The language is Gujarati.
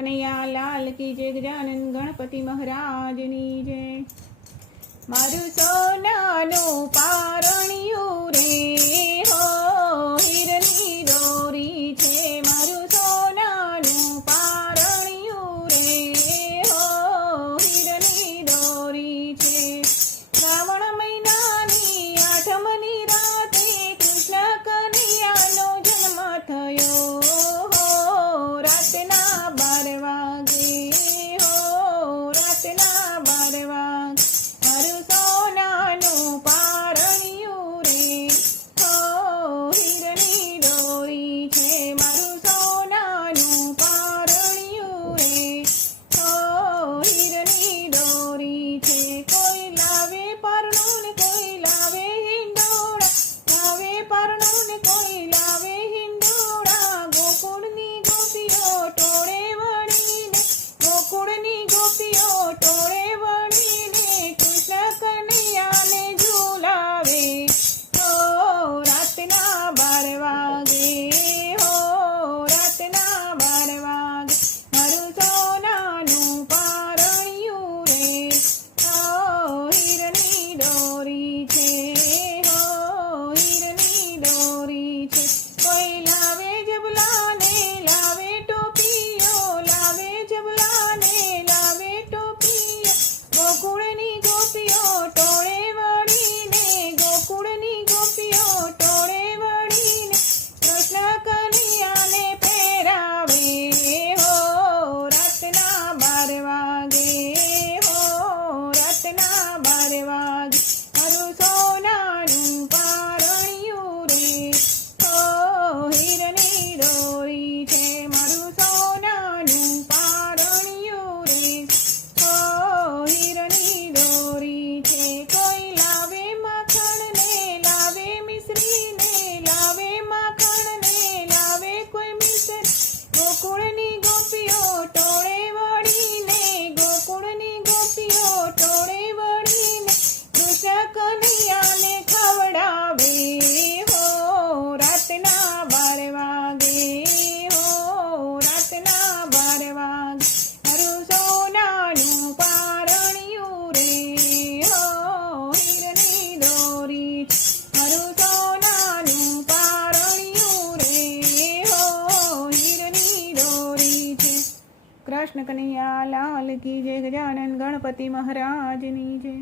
કનૈયા લાલ કી જય, ગજાનન ગણપતિ મહારાજની જય। મારું સોનાનું પારણિયું રે હો, હીરની દોરી છે। મારું સોનાનું પારણિયું રે હો, હીરની દોરી છે। શ્રાવણ મહિનાની આઠમની રાતે કૃષ્ણ કનૈયાનો જન્મ થયો હો, રાતના 12 વાગે હો, રાતના 12 વાગે। મારું સોનાનું પારણિયું રે હો, હીરની દોરી છે। મારું સોનાનું પારણિયું રે હો, હીરની દોરી છે। કોઈ લાવે પરણું ને કોઈ લાવે હિંડોળા, લાવે પરણું ને કોઈ લાવે હિંડોળા। ગોકુળની ગોપીઓ ટોળે વળીને, ગોકુળની ગોપીઓ ટોળે વળીને કૃષ્ણ કનૈયાને ઝુલાવે હો, રાતના 12 વાગે હો, રાતના 12 વાગે। મારું સોનાનું પારણિયું રે હો, હીરની દોરી છે હો, હીરની દોરી છે। કોઈ લાવે જબલા ને લાવે ટોપીઓ, લાવે જબલા ને લાવે ટોપીઓ। ગોકુળની ગોપીઓ ટોળે વળીને, ગોકુળની ગોપીઓ ટોળે વળીને કૃષ્ણ કનૈયાને પહેરાવે હો, રાતના 12 વાગે હો, રાતના 12 વાગે। મારું સોનાનું પારણિયું રે હો, હીરની દોરી છે। મારું સોનાનું પારણિયું રે હો, હીરની દોરી છે। કોઈ લાવે માખણ ને લાવે મિશ્રી ને લાવે માખણ ને લાવે કોઈ મિશ્રી। ગોકુળની ગોપીઓ ટોળે વળીને, ગોકુળની ગોપીઓ ટોળે વળીને કૃષ્ણ કનૈયાને ખવડાવે હો, રાતના 12 વાગે હો, રાતના 12 વાગે। મારું સોનાનું પારણિયું રે હો, હીરની દોરી છે। મારું સોનાનું પારણિયું રે હો, હીરની દોરી છે। કૃષ્ણ કનૈયા લાલ કી જય, ગજાનન ગણપતિ મહારાજની જય।